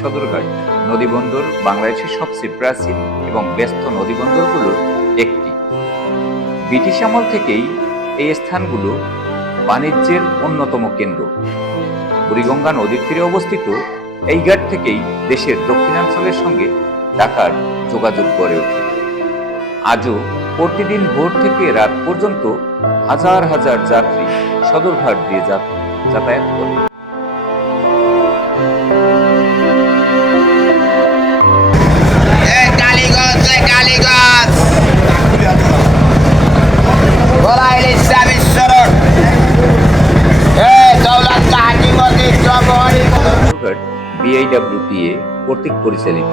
সদরঘাট নদীবন্দর বাংলাদেশের সবচেয়ে প্রাচীন এবং ব্যস্ত নদীবন্দরগুলোর একটি। ব্রিটিশ আমল থেকেই এই স্থানগুলো বাণিজ্যের অন্যতম কেন্দ্র। বুড়িগঙ্গা নদীর তীরে অবস্থিত এই ঘাট থেকেই দেশের দক্ষিণাঞ্চলের সঙ্গে ঢাকার যোগাযোগ গড়ে ওঠে। আজও প্রতিদিন ভোর থেকে রাত পর্যন্ত হাজার হাজার যাত্রী সদরঘাট দিয়ে যাতায়াত করে। বিআইডব্লিউটিএ কর্তৃক পরিচালিত।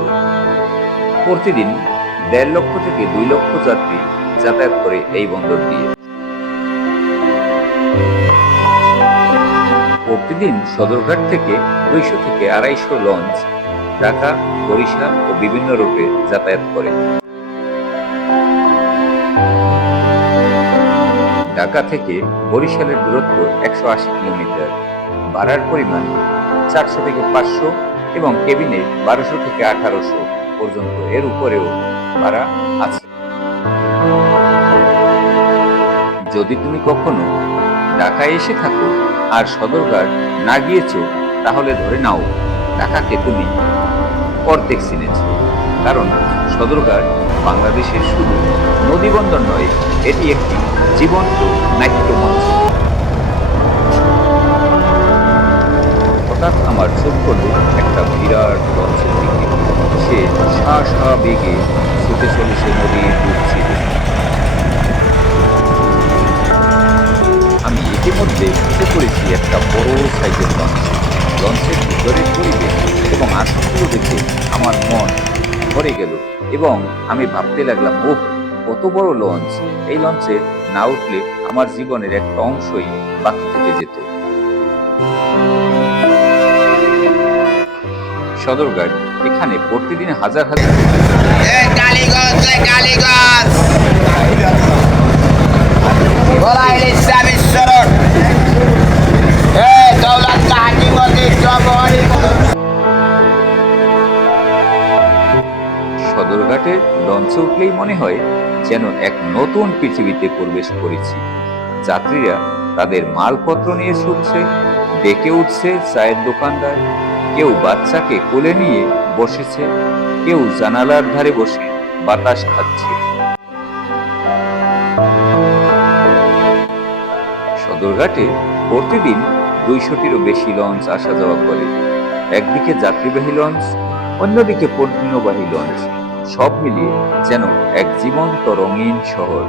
প্রতিদিন দেড় লক্ষ থেকে দুই লক্ষ যাত্রী যাতায়াত করে এই বন্দর দিয়ে। প্রতিদিন সদরঘাট থেকে দুইশো থেকে আড়াইশো লঞ্চ ঢাকা, বরিশাল ও বিভিন্ন রুটে যাতায়াত করে। ঢাকা থেকে বরিশালের দূরত্ব একশো আশি কিলোমিটার। ভাড়ার পরিমাণ চারশো থেকে পাঁচশো এবং কেবিনে বারোশো থেকে আঠারোশো পর্যন্ত এর উপরেও ভাড়া আছে। যদি তুমি কখনো ঢাকায় এসে থাকো আর সদরঘাট না গিয়েছো, তাহলে ধরে নাও, ঢাকাকে তুমি অর্ধেক চিনেছ। কারণ সদরঘাট বাংলাদেশের শুধু নদীবন্দর নয়, এটি একটি জীবন্ত নাট্যমঞ্চ। হঠাৎ আমার চোখ পড়ল একটা বিরাট লঞ্চের দিকে সে সা সা বেগে ছুটে চলেছে বুক চিরে আমি ইতিমধ্যে উঠে পড়েছি একটা বড় সাইজের লঞ্চ লঞ্চের ভিতরের পরিবেশ এবং আসনগুলো দেখে আমার মন ভরে গেল এবং আমি ভাবতে লাগলাম, ওহ, কত বড় লঞ্চ। এই লঞ্চে না উঠলে আমার জীবনের একটা অংশই বাকি থেকে যেত। সদরঘাট এখানে প্রতিদিন হাজার হাজার সদরঘাটের লঞ্চে উঠলেই মনে হয় যেন এক নতুন পৃথিবীতে প্রবেশ করেছি। যাত্রীরা তাদের মালপত্র নিয়ে ছুটছে ডেকে উঠছে চায়ের দোকানদার। কেউ বাচ্চাকে কোলে নিয়ে বসেছে, কেউ জানালার ধারে বসে বাতাস খাচ্ছে। সদরঘাটে প্রতিদিন দুইশোটিরও বেশি লঞ্চ আসা যাওয়া করে। একদিকে যাত্রীবাহী লঞ্চ, অন্যদিকে পণ্যবাহী লঞ্চ, সব মিলিয়ে যেন এক জীবন্ত রঙিন শহর।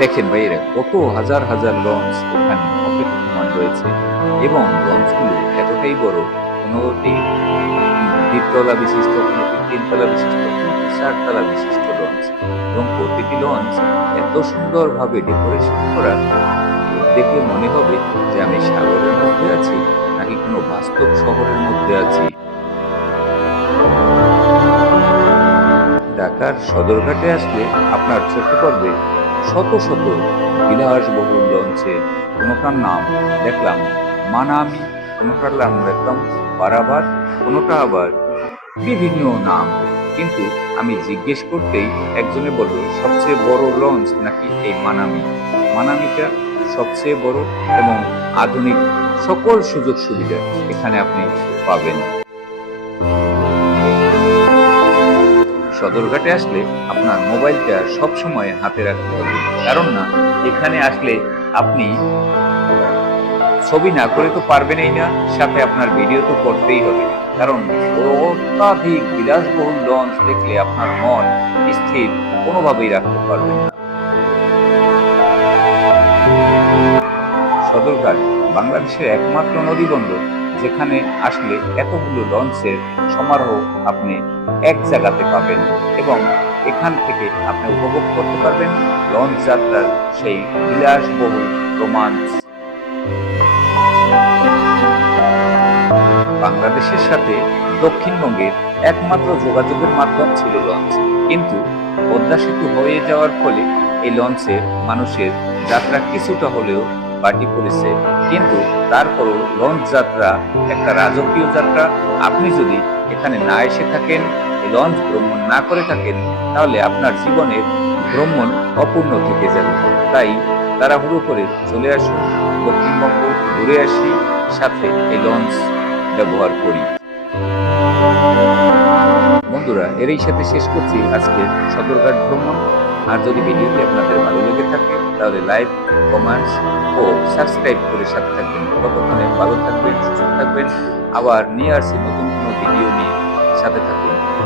দেখেন ভাইয়েরা, কত হাজার হাজার লঞ্চ এখানে অপেক্ষমান রয়েছে এবং লঞ্চগুলো এতটাই বড়, কোনোটি দ্বিতলা বিশিষ্ট, কোনোটি তিনতলা বিশিষ্ট, কোনোটি চারতলা বিশিষ্ট লঞ্চ এবং প্রতিটি লঞ্চ এত সুন্দরভাবে ডেকোরেশন করা দেখে মনে হবে যে আমি সাগরের মধ্যে আছি নাকি কোনো বাস্তব শহরের মধ্যে আছি। ঢাকার সদরঘাটে আসলে আপনার চোখে পড়বে শত শত বিলাসবহুল লঞ্চে কোনোটার নাম দেখলাম মানামি, কোনোটার নাম দেখলাম বারাবার, কোনোটা আবার বিভিন্ন নাম। কিন্তু আমি জিজ্ঞেস করতেই একজনে বলল, সবচেয়ে বড় লঞ্চ নাকি এই মানামি? মানামিটা সবচেয়ে বড় এবং আধুনিক সকল সুযোগ সুবিধা এখানে আপনি পাবেন। সদরঘাটে আসলে আপনার মোবাইলটা সব সময় হাতে রাখতে হবে। কারণ না, এখানে আসলে আপনি ছবি না করে তো পারবেনই না, সাথে আপনার ভিডিও তো করতেই হবে। কারণ অত্যাধিক বিলাসবহুল লঞ্চ দেখলে আপনার মন স্থির, কোনোভাবেই রাখতে পারবেন না। সদরঘাট বাংলাদেশের একমাত্র নদী বন্দর যেখানে আসলে এতগুলো লঞ্চের সমারোহ আপনি এক জায়গাতে পাবেন এবং এখান থেকে আপনি উপভোগ করতে পারবেন লঞ্চ যাত্রার সেই বিলাসবহুল রোমাঞ্চ বাংলাদেশের সাথে দক্ষিণবঙ্গের একমাত্র যোগাযোগের মাধ্যম ছিল লঞ্চ। কিন্তু পদ্মা সেতু হয়ে যাওয়ার ফলে এই লঞ্চে মানুষের যাত্রা কিছুটা হলেও বাটি পড়েছে কিন্তু তারপরও লঞ্চ যাত্রা, একটা রাজকীয় যাত্রা। আপনি যদি এখানে না এসে থাকেন লঞ্চ ভ্রমণ না করে থাকেন, তাহলে আপনার জীবনের ভ্রমণ অপূর্ণ থেকে যাবে। তাই তাড়াহুড়ো করে চলে আসুন। দক্ষিণবঙ্গ ঘুরে আসি, সাথে এই লঞ্চ ব্যবহার করি। বন্ধুরা, এরই সাথে শেষ করছি আজকে সদরঘাট ভ্রমণ। আর যদি ভিডিওটি আপনাদের ভালো লেগে থাকে, তাহলে লাইক কমেন্টস ও সাবস্ক্রাইব করে সাথে থাকবেন। ততক্ষণে ভালো থাকবেন, সুস্থ থাকবেন। আবার নিয়ে আসছি নতুন কোনো ভিডিও নিয়ে। সাথে থাকবেন